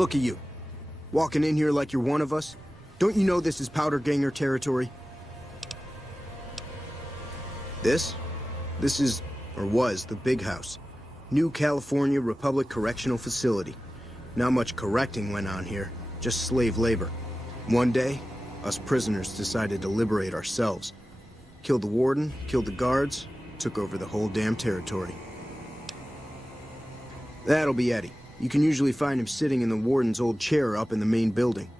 Look at you. Walking in here like you're one of us? Don't you know this is powder ganger territory? This is, or was, the Big House. New California Republic Correctional Facility. Not much correcting went on here, just slave labor. One day, us prisoners decided to liberate ourselves. Killed the warden, killed the guards, took over the whole damn territory. That'll be Eddie. You can usually find him sitting in the warden's old chair up in the main building.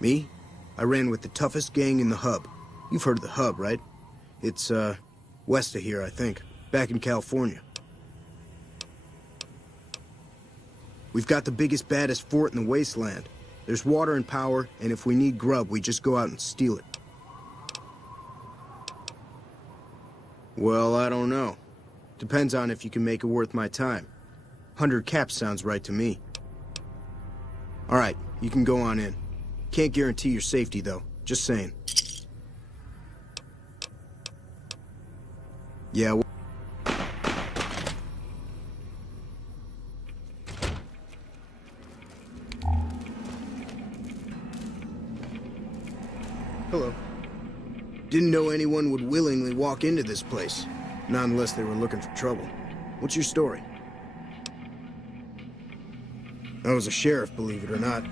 Me? I ran with the toughest gang in the hub. You've heard of the hub, right? It's, west of here, I think. Back in California. We've got the biggest, baddest fort in the wasteland. There's water and power, and if we need grub, we just go out and steal it. Well, I don't know. Depends on if you can make it worth my time. 100 caps sounds right to me. All right, you can go on in. Can't guarantee your safety, though. Just saying. Yeah, hello. Didn't know anyone would willingly walk into this place. Not unless they were looking for trouble. What's your story? I was a sheriff, believe it or not,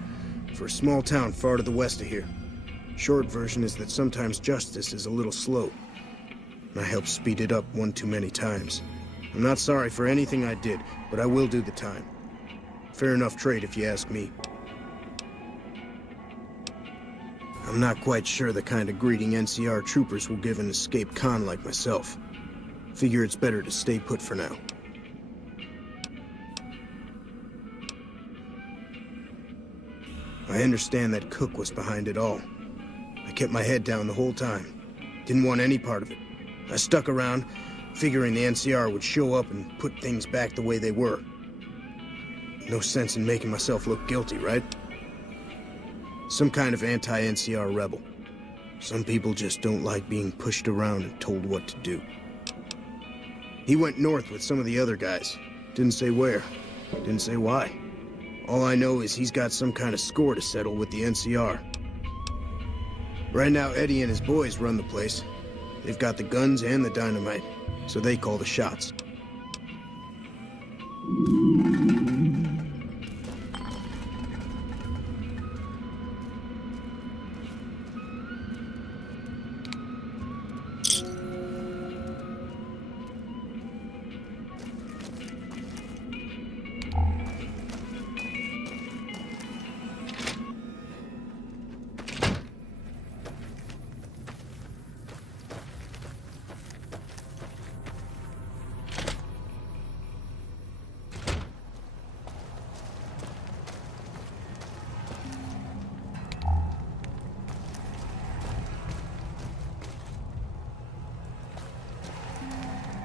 for a small town far to the west of here. Short version is that sometimes justice is a little slow. And I helped speed it up one too many times. I'm not sorry for anything I did, but I will do the time. Fair enough trade if you ask me. I'm not quite sure the kind of greeting NCR troopers will give an escaped con like myself. Figure it's better to stay put for now. I understand that Cook was behind it all. I kept my head down the whole time. Didn't want any part of it. I stuck around, figuring the NCR would show up and put things back the way they were. No sense in making myself look guilty, right? Some kind of anti-NCR rebel. Some people just don't like being pushed around and told what to do. He went north with some of the other guys. Didn't say where. Didn't say why. All I know is he's got some kind of score to settle with the NCR. Right now, Eddie and his boys run the place. They've got the guns and the dynamite, so they call the shots.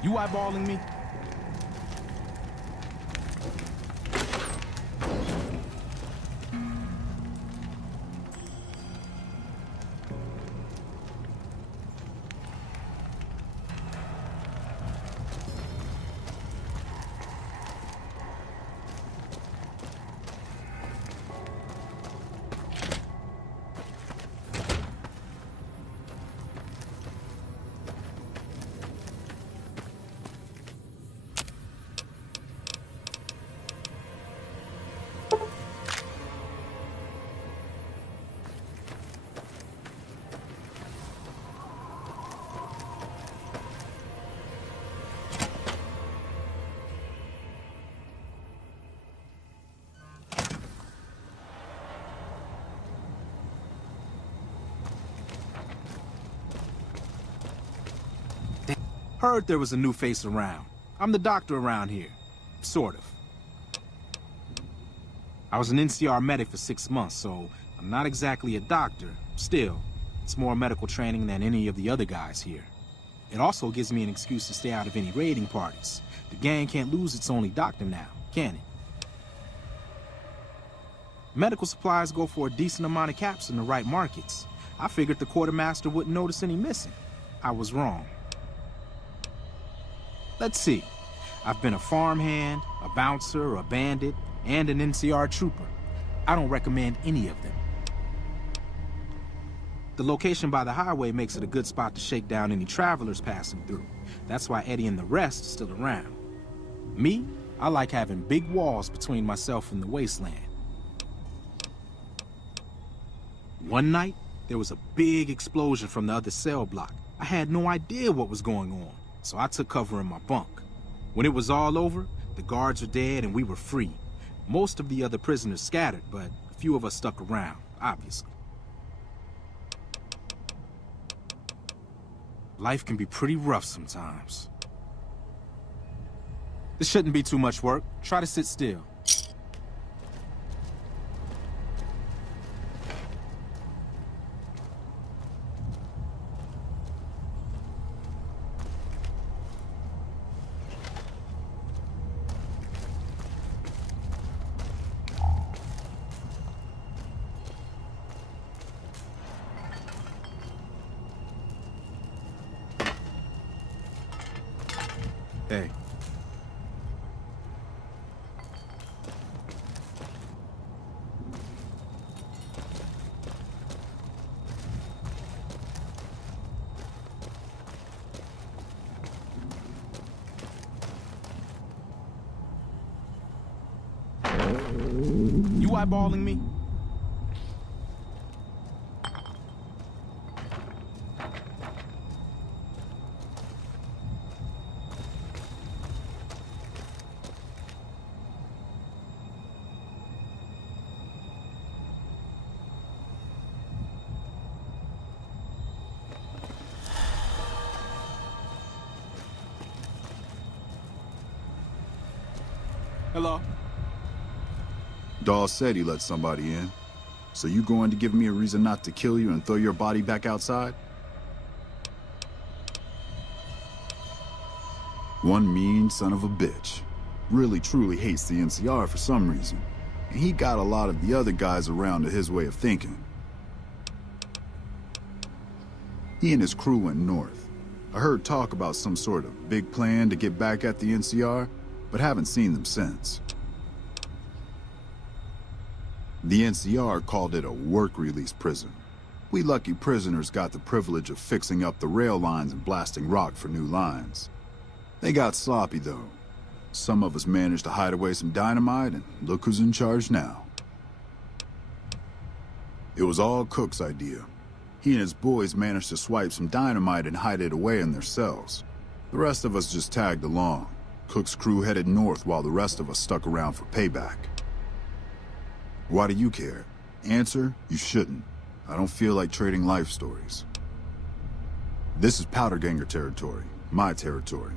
You eyeballing me? Heard there was a new face around. I'm the doctor around here. Sort of. I was an NCR medic for 6 months, so I'm not exactly a doctor. Still, it's more medical training than any of the other guys here. It also gives me an excuse to stay out of any raiding parties. The gang can't lose its only doctor now, can it? Medical supplies go for a decent amount of caps in the right markets. I figured the quartermaster wouldn't notice any missing. I was wrong. Let's see. I've been a farmhand, a bouncer, a bandit, and an NCR trooper. I don't recommend any of them. The location by the highway makes it a good spot to shake down any travelers passing through. That's why Eddie and the rest are still around. Me, I like having big walls between myself and the wasteland. One night, there was a big explosion from the other cell block. I had no idea what was going on, so I took cover in my bunk. When it was all over, the guards were dead and we were free. Most of the other prisoners scattered, but a few of us stuck around, obviously. Life can be pretty rough sometimes. This shouldn't be too much work. Try to sit still. Hey. You eyeballing me? Hello? Dawes said he let somebody in. So you going to give me a reason not to kill you and throw your body back outside? One mean son of a bitch. Really truly hates the NCR for some reason. And he got a lot of the other guys around to his way of thinking. He and his crew went north. I heard talk about some sort of big plan to get back at the NCR, but haven't seen them since. The NCR called it a work-release prison. We lucky prisoners got the privilege of fixing up the rail lines and blasting rock for new lines. They got sloppy, though. Some of us managed to hide away some dynamite, and look who's in charge now. It was all Cook's idea. He and his boys managed to swipe some dynamite and hide it away in their cells. The rest of us just tagged along. Cook's crew headed north while the rest of us stuck around for payback. Why do you care? Answer, you shouldn't. I don't feel like trading life stories. This is Powderganger territory, my territory.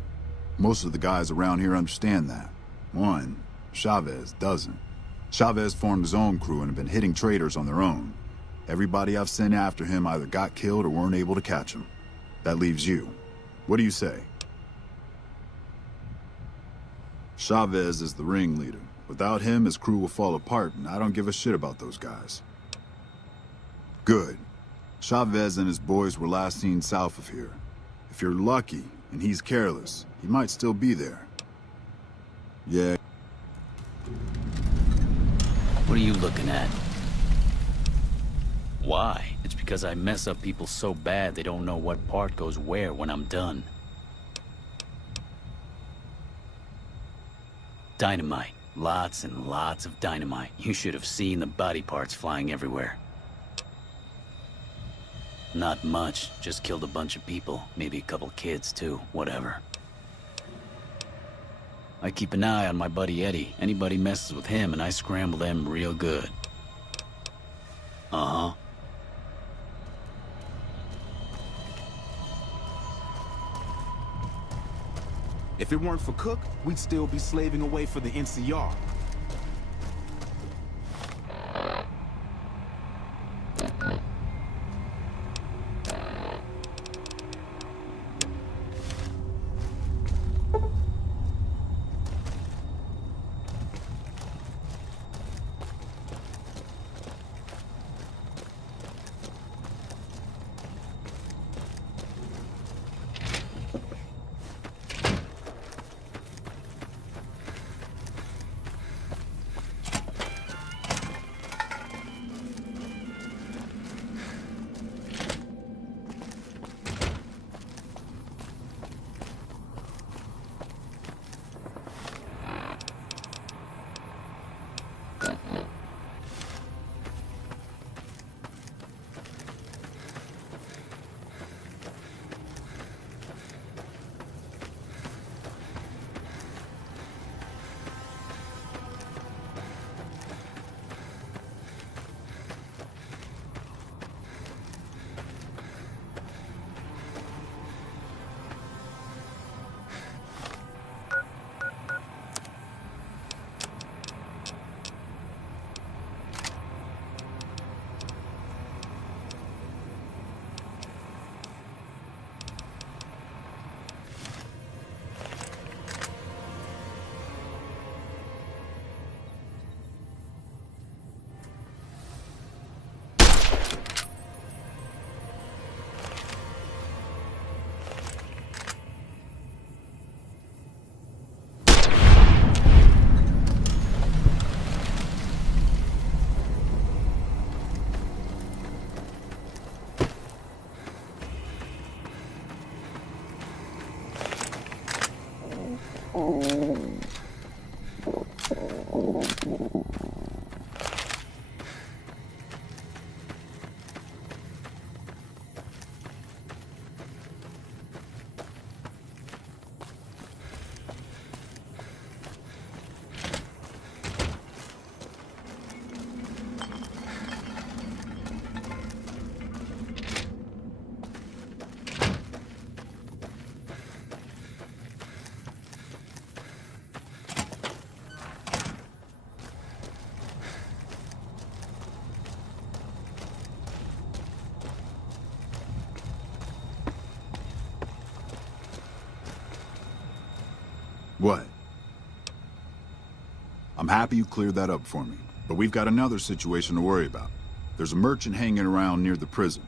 Most of the guys around here understand that. One, Chavez doesn't. Chavez formed his own crew and have been hitting traders on their own. Everybody I've sent after him either got killed or weren't able to catch him. That leaves you. What do you say? Chavez is the ringleader. Without him, his crew will fall apart, and I don't give a shit about those guys. Good. Chavez and his boys were last seen south of here. If you're lucky, and he's careless, he might still be there. Yeah. What are you looking at? Why? It's because I mess up people so bad they don't know what part goes where when I'm done. Dynamite. Lots and lots of dynamite. You should have seen the body parts flying everywhere. Not much. Just killed a bunch of people. Maybe a couple kids, too. Whatever. I keep an eye on my buddy Eddie. Anybody messes with him and I scramble them real good. Uh-huh. If it weren't for Cook, we'd still be slaving away for the NCR. What? I'm happy you cleared that up for me, but we've got another situation to worry about. There's a merchant hanging around near the prison.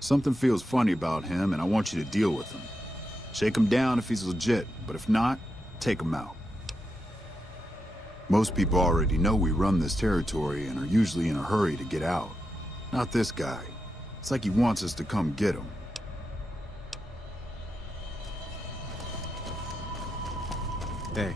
Something feels funny about him, and I want you to deal with him. Shake him down if he's legit, but if not, take him out. Most people already know we run this territory and are usually in a hurry to get out. Not this guy. It's like he wants us to come get him. Hey.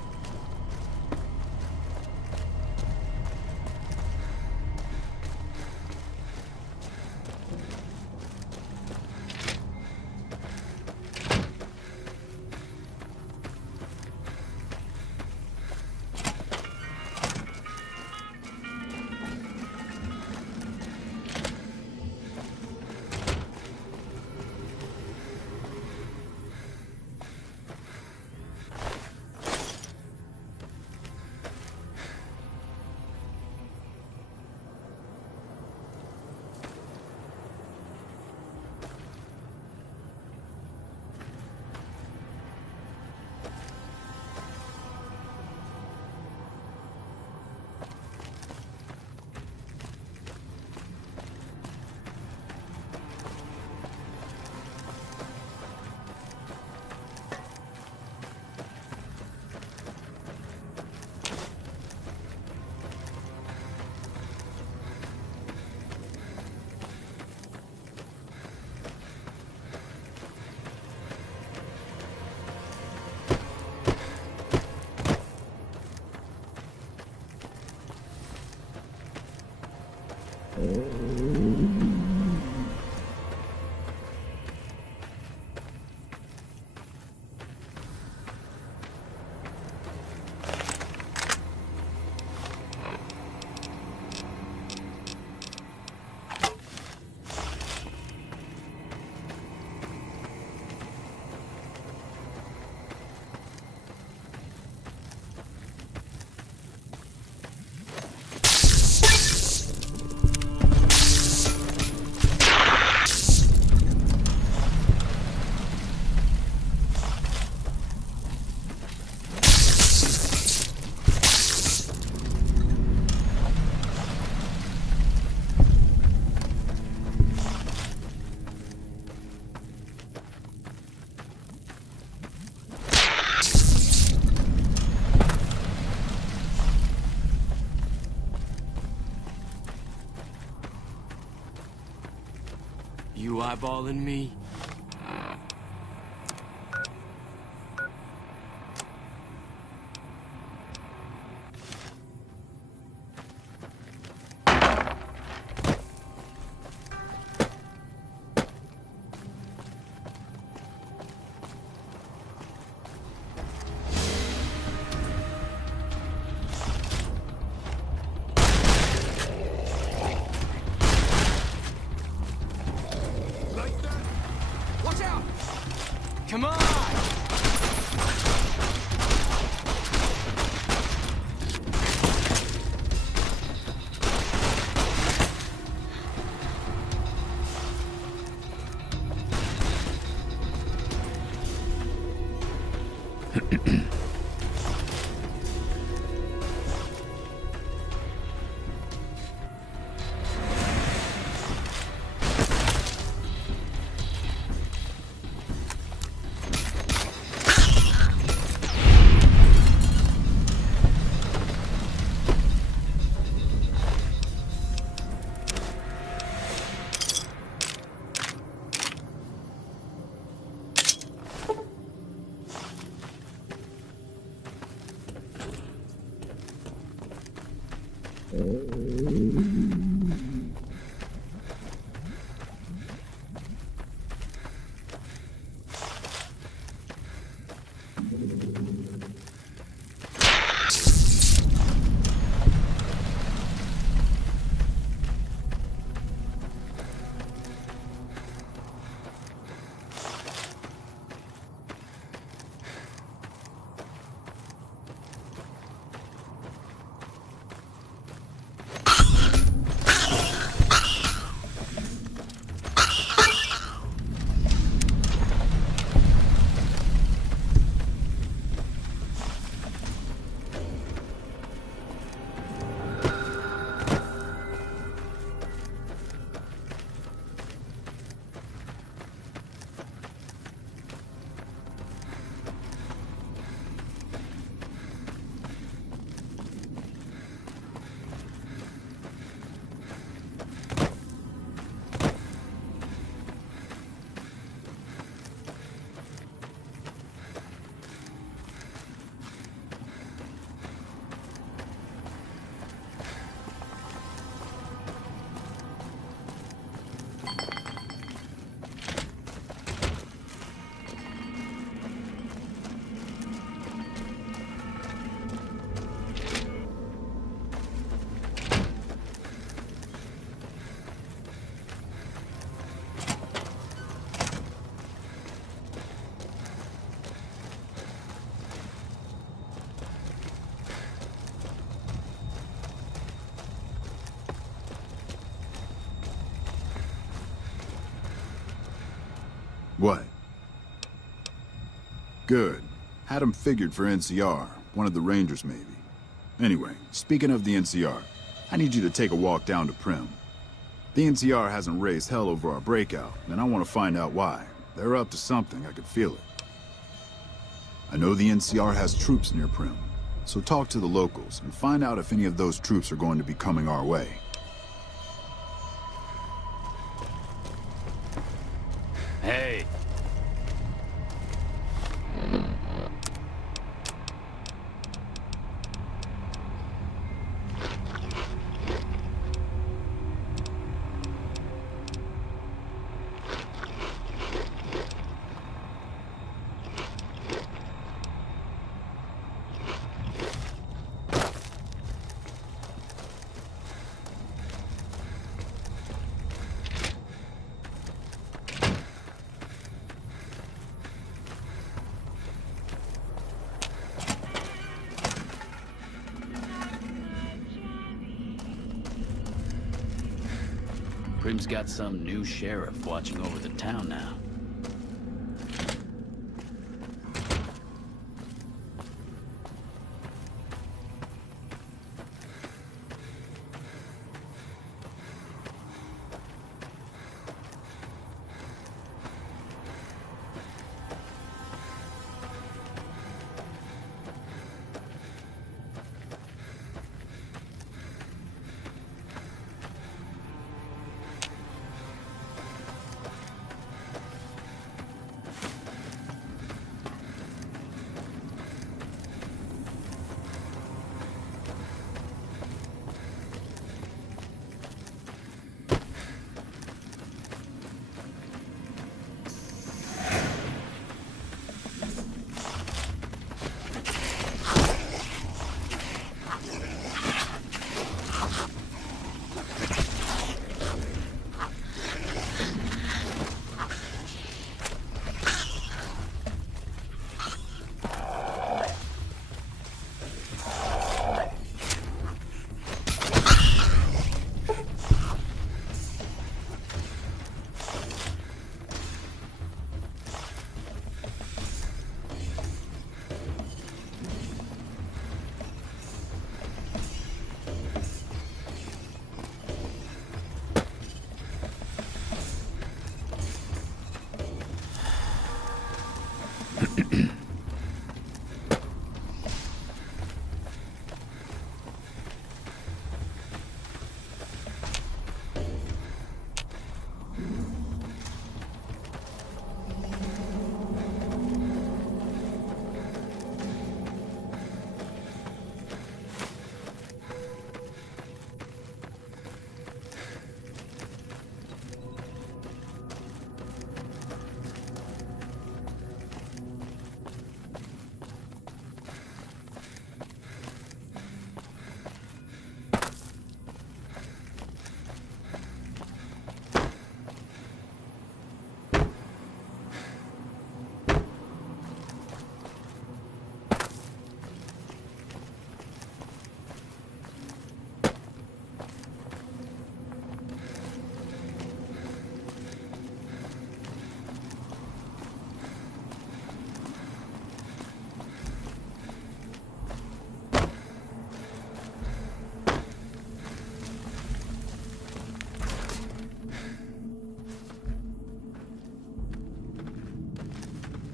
You eyeballing me? Come on! What? Good. Had him figured for NCR, one of the Rangers maybe. Anyway, speaking of the NCR, I need you to take a walk down to Prim. The NCR hasn't raised hell over our breakout, and I want to find out why. They're up to something, I can feel it. I know the NCR has troops near Prim, so talk to the locals and find out if any of those troops are going to be coming our way. Hey! Prim's got some new sheriff watching over the town now.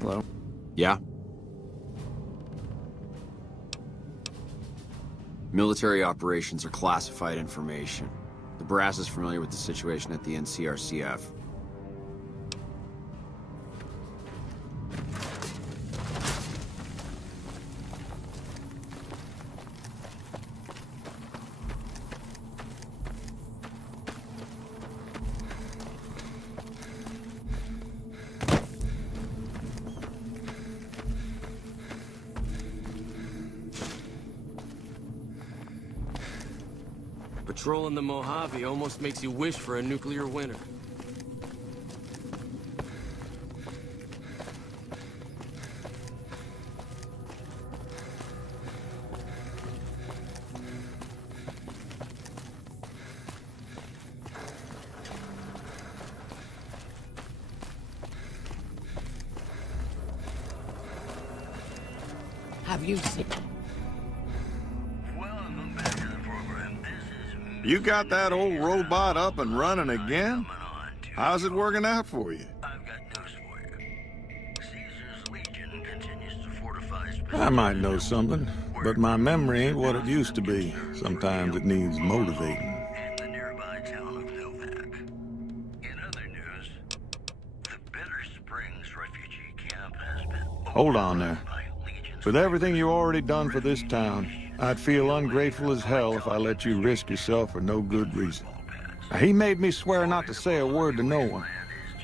Hello? Yeah? Military operations are classified information. The brass is familiar with the situation at the NCRCF. Patrolling the Mojave almost makes you wish for a nuclear winter. Have you seen... Welcome back to the program. This is You got that old robot up and running again? How's it working out for you? I've got news for you. Caesar's Legion continues to fortify I might know something, but my memory ain't what it used to be. Sometimes it needs motivating. in the nearby town of Novak. In other news, the Bitter Springs refugee camp has been Hold on there. by legions. With everything you already done for this town, I'd feel ungrateful as hell if I let you risk yourself for no good reason. Now, he made me swear not to say a word to no one,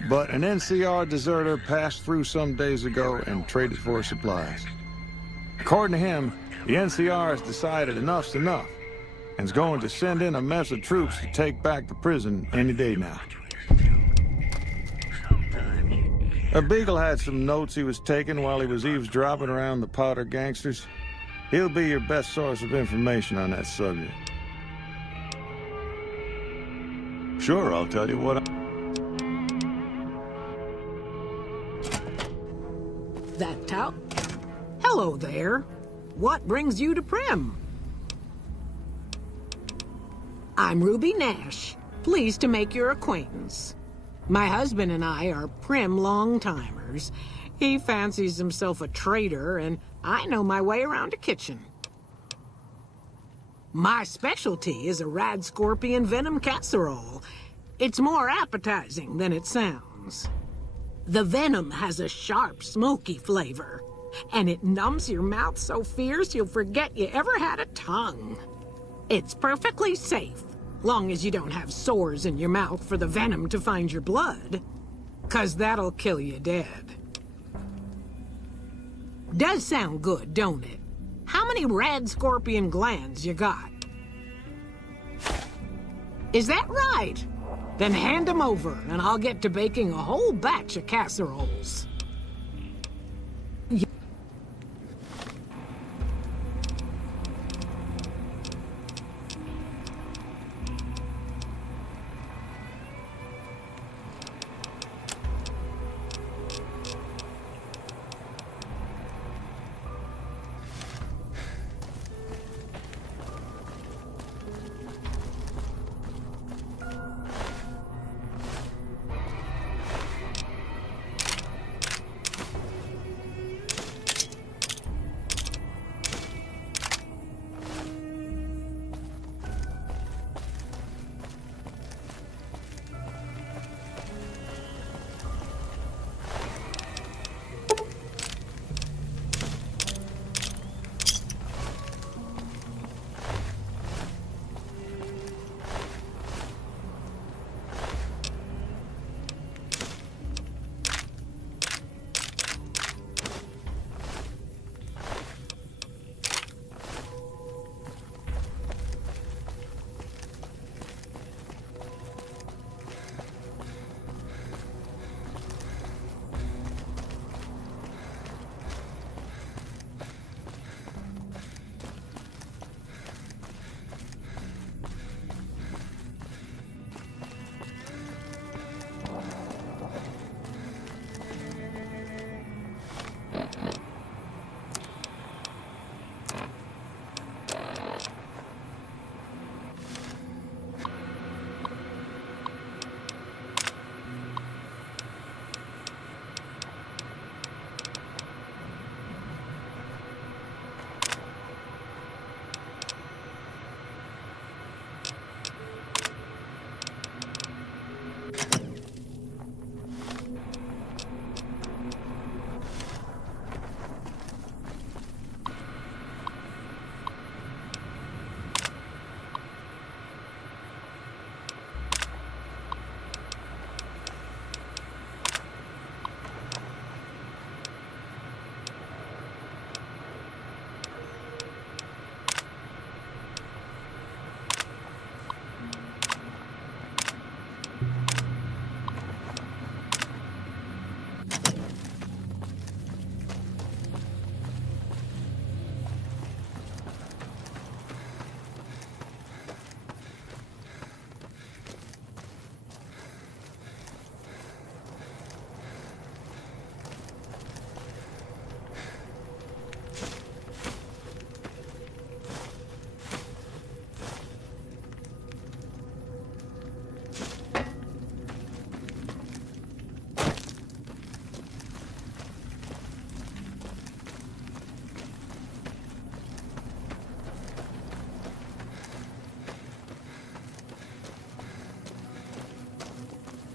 but an NCR deserter passed through some days ago and traded for supplies. According to him, the NCR has decided enough's enough and's going to send in a mess of troops to take back the prison any day now. Beagle had some notes he was taking while he was eavesdropping around the Potter gangsters. He'll be your best source of information on that subject. Sure, I'll tell you what. That tout? Hello there. What brings you to Prim? I'm Ruby Nash. Pleased to make your acquaintance. My husband and I are Prim long-timers. He fancies himself a trader, and I know my way around a kitchen. My specialty is a rad scorpion venom casserole. It's more appetizing than it sounds. The venom has a sharp, smoky flavor, and it numbs your mouth so fierce you'll forget you ever had a tongue. It's perfectly safe, long as you don't have sores in your mouth for the venom to find your blood, 'cause that'll kill you dead. Does sound good, don't it? How many rad scorpion glands you got? Is that right? Then hand them over, and I'll get to baking a whole batch of casseroles.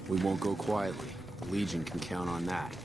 We won't go quietly. The Legion can count on that.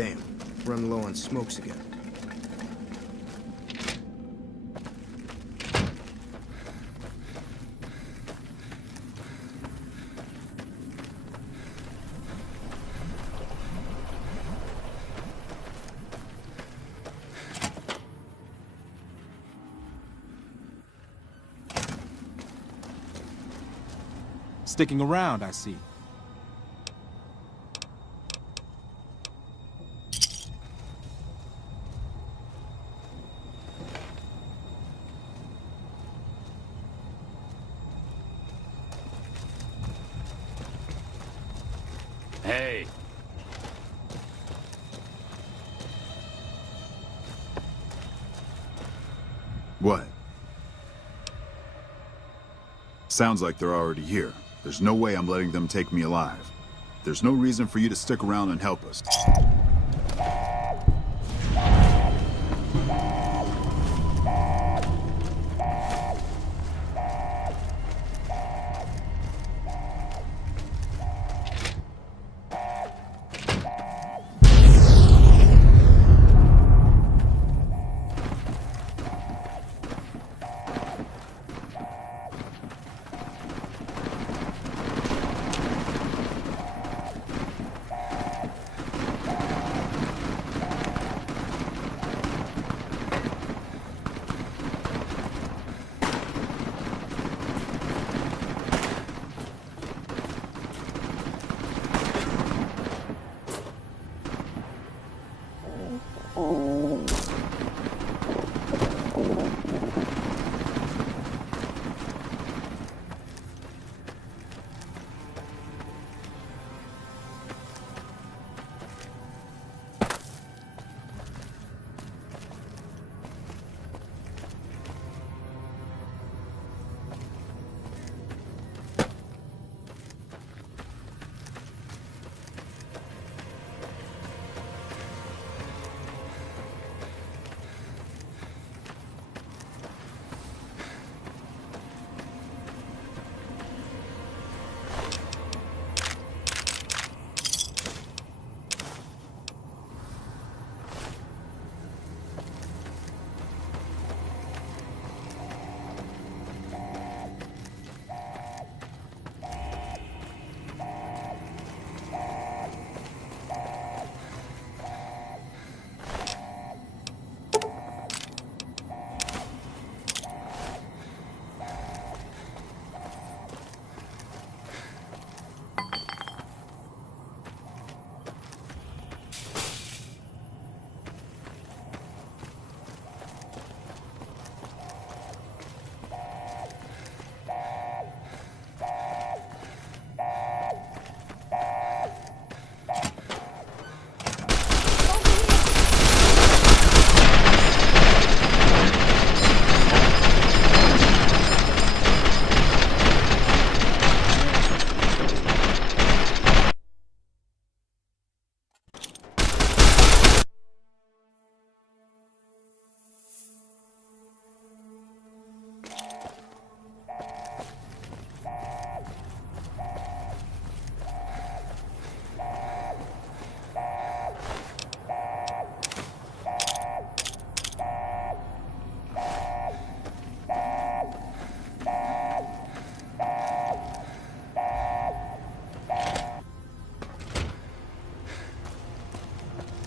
Damn, run low on smokes again. Sticking around, I see. Hey. What? Sounds like they're already here. There's no way I'm letting them take me alive. There's no reason for you to stick around and help us.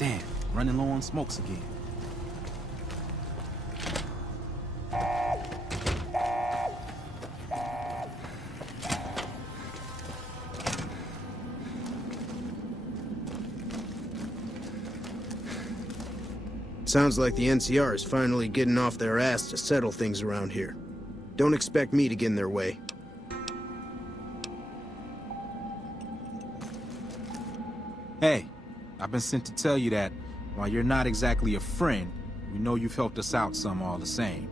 Damn, running low on smokes again. Sounds like the NCR is finally getting off their ass to settle things around here. Don't expect me to get in their way. Hey, I've been sent to tell you that while you're not exactly a friend, we know you've helped us out some all the same.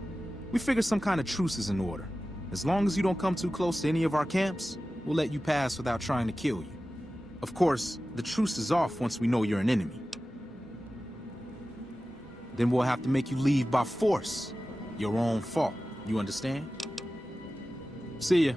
We figured some kind of truce is in order. As long as you don't come too close to any of our camps, we'll let you pass without trying to kill you. Of course, the truce is off once we know you're an enemy. Then we'll have to make you leave by force. Your own fault. You understand? See ya.